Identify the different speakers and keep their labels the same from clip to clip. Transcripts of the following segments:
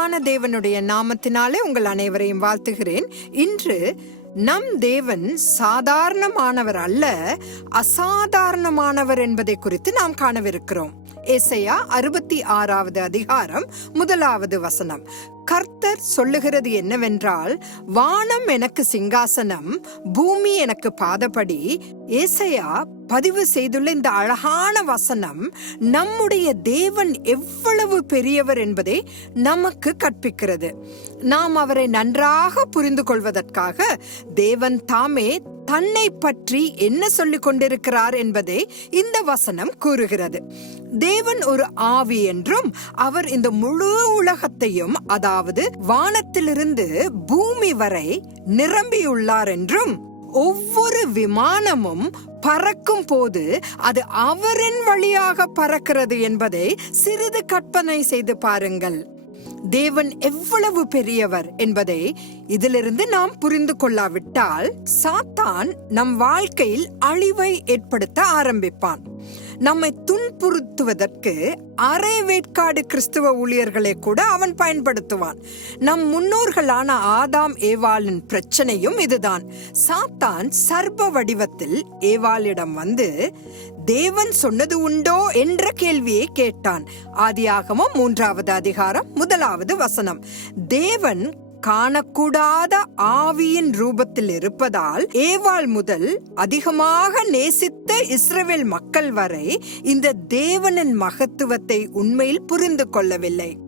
Speaker 1: பரிசுத்தமான தேவனுடைய நாமத்தினாலே உங்கள் அனைவரையும் வாழ்த்துகிறேன். இன்று நம் தேவன் சாதாரணமானவர் அல்ல அசாதாரணமானவர் என்பதை குறித்து நாம் காணவிருக்கிறோம். ஏசையா அறுபத்தி ஆறாவது அதிகாரம் முதலாவது வசனம். கர்த்தர் சொல்லுகிறது என்னவென்றால் வானம் எனக்கு சிங்காசனம் பூமி எனக்கு பாதப்படி ஏசையா பதிவு செய்துள்ள இந்த அழகான வசனம் நம்முடைய தேவன் எவ்வளவு பெரியவர் என்பதை நமக்கு கற்பிக்கிறது. நாம் அவரை நன்றாக புரிந்து கொள்வதற்காக தேவன் தாமே தன்னை பற்றி என்ன சொல்லிக் கொண்டிருக்கிறார் என்பதை இந்த வசனம் கூறுகிறது. தேவன் ஒரு ஆவி என்றும் அவர் இந்த முழு உலகத்தையும் அதாவது வானத்திலிருந்து பூமி வரை நிரம்பியுள்ளார் என்றும் ஒவ்வொரு விமானமும் பறக்கும் போது அது அவரின் வழியாக பறக்கிறது என்பதை சிறிது கற்பனை செய்து பாருங்கள். தேவன் எவ்வளவு பெரியவர் என்பதை இதிலிருந்து நாம் புரிந்து கொள்ளாவிட்டால் சாத்தான் நம் வாழ்க்கையில் அழிவை ஏற்படுத்த ஆரம்பிப்பான். நம்மை துன்புறுத்துவதற்கு அரை வேட்காடு கிறிஸ்துவ ஊழியர்களை கூட அவன் பயன்படுத்துவான். நம் முன்னோர்களான ஆதாம் ஏவாளின் பிரச்சனையும் இதுதான். சாத்தான் சர்ப வடிவத்தில் ஏவாளிடம் வந்து தேவன் சொன்னது உண்டோ? என்ற கேள்வியை கேட்டான். ஆதியாகமும் மூன்றாவது அதிகாரம் முதலாவது வசனம். தேவன் காணக்கூடாத ஆவியின் ரூபத்தில் இருப்பதால் ஏவாள் முதல் அதிகமாக நேசித்த இஸ்ரவேல் மக்கள் வரை இந்த தேவனின் மகத்துவத்தை உண்மையில் புரிந்து கொள்ளவில்லை.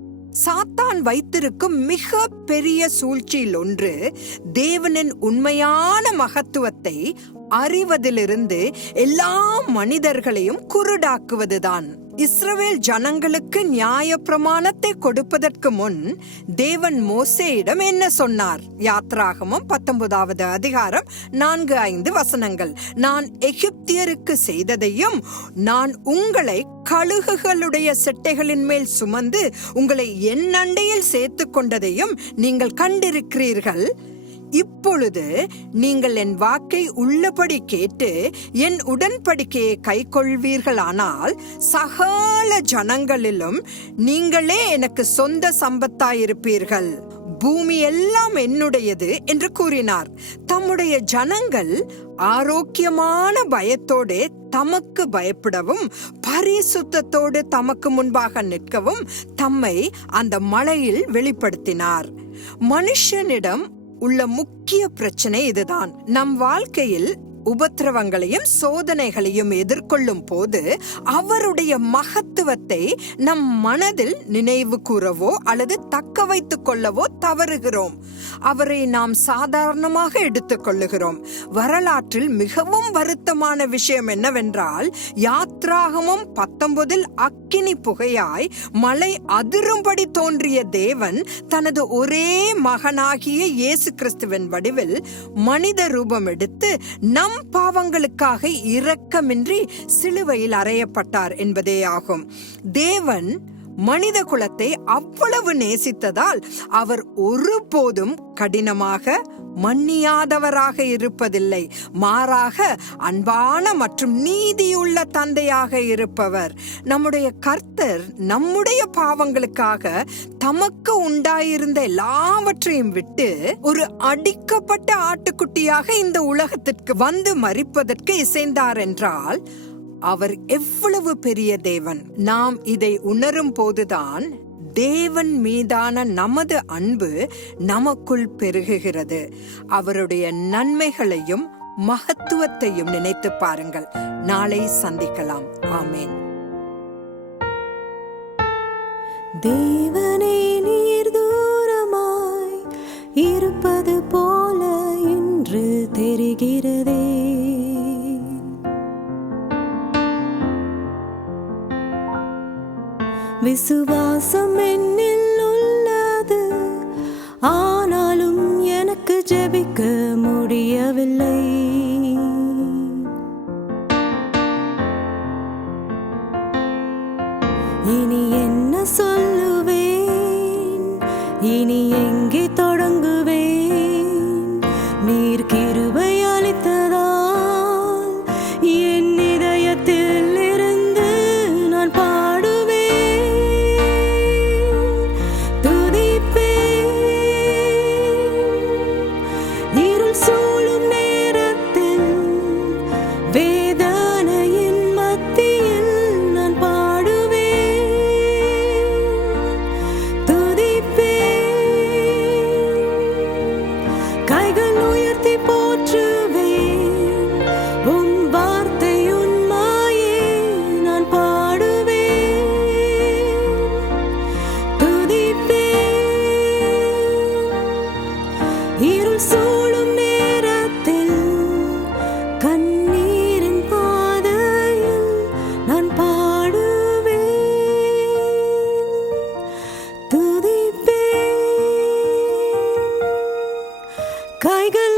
Speaker 1: சாத்தான் வைத்திருக்கும் மிக பெரிய சூழ்ச்சியில் ஒன்று தேவனின் உண்மையான மகத்துவத்தை அறிவதிலிருந்து எல்லா மனிதர்களையும் குருடாக்குவதுதான். இஸ்ரவேல் ஜனங்களுக்கு நியாய பிரமாணத்தை கொடுப்பதற்கு முன் தேவன் மோசேயிடம் என்ன சொன்னார்? யாத்ராகமும் பத்தொன்பதாவது அதிகாரம் நான்கு ஐந்து வசனங்கள். நான் எகிப்தியருக்கு செய்ததையும் நான் உங்களை கழுகுகளுடைய செட்டைகளின் மேல் சுமந்து உங்களை என் அண்டையில் சேர்த்து கொண்டதையும் நீங்கள் கண்டிருக்கிறீர்கள். இப்பொழுது நீங்கள் என் வாக்கை உள்ளபடி கேட்டு என் உடன்படிக்கையை கை கொள்வீர்களானால் சகல ஜனங்களிலும் நீங்களே எனக்கு சொந்த சம்பத்தாயிருப்பீர்கள். பூமி எல்லாம் என்னுடையது என்று கூறினார். தம்முடைய ஜனங்கள் ஆரோக்கியமான பயத்தோடு தமக்கு பயப்படவும் பரிசுத்தத்தோடு தமக்கு முன்பாக நிற்கவும் தம்மை அந்த மலையில் வெளிப்படுத்தினார். மனுஷனிடம் உள்ள முக்கிய பிரச்சனை இதுதான். நம் வாழ்க்கையில் உபத்திரவங்களையும் சோதனைகளையும் எதிர்கொள்ளும் போது அவருடைய மகத்துவத்தை நம் மனதில் நினைவு கூறவோ அல்லது தக்க வைத்துக் கொள்ளவோ தவறுகிறோம். அவரை நாம் சாதாரணமாக எடுத்துக்கொள்ளுகிறோம் வரலாற்றில் மிகவும் வருத்தமான விஷயம் என்னவென்றால் யாத்ராகமும் பத்தொன்பதில் அக்கினி புகையாய் மலை அதிரும்படி தோன்றிய தேவன் தனது ஒரே மகனாகிய இயேசு கிறிஸ்துவின் வடிவில் மனித ரூபம் எடுத்து நம் பாவங்களுக்காக இரக்கமின்றி சிலுவையில் அறையப்பட்டார் என்பதே ஆகும். தேவன் மனித குலத்தை அவ்வளவு நேசித்ததால் அவர் ஒருபோதும் கடினமாக மன்னியாதவராக இருப்பதில்லை. மாறாக அன்பான மற்றும் நீதியுள்ள தந்தையாக இருப்பவர். நம்முடைய கர்த்தர் நம்முடைய பாவங்களுக்காக தமக்கு உண்டாயிருந்த எல்லாவற்றையும் விட்டு ஒரு அடிக்கப்பட்ட ஆட்டுக்குட்டியாக இந்த உலகத்திற்கு வந்து மறிப்பதற்கு இசைந்தார் என்றால் அவர் எவ்வளவு பெரிய தேவன்? நாம் இதை உணரும் போதுதான் தேவன் மீதான நமது அன்பு நமக்குள் பெருகுகிறது. அவருடைய நன்மைகளையும் மகத்துவத்தையும் நினைத்து பாருங்கள். நாளை சந்திக்கலாம். ஆமேன்.
Speaker 2: தேவனே விசுவாசம் என்னில் உள்ளது. ஆ 海岸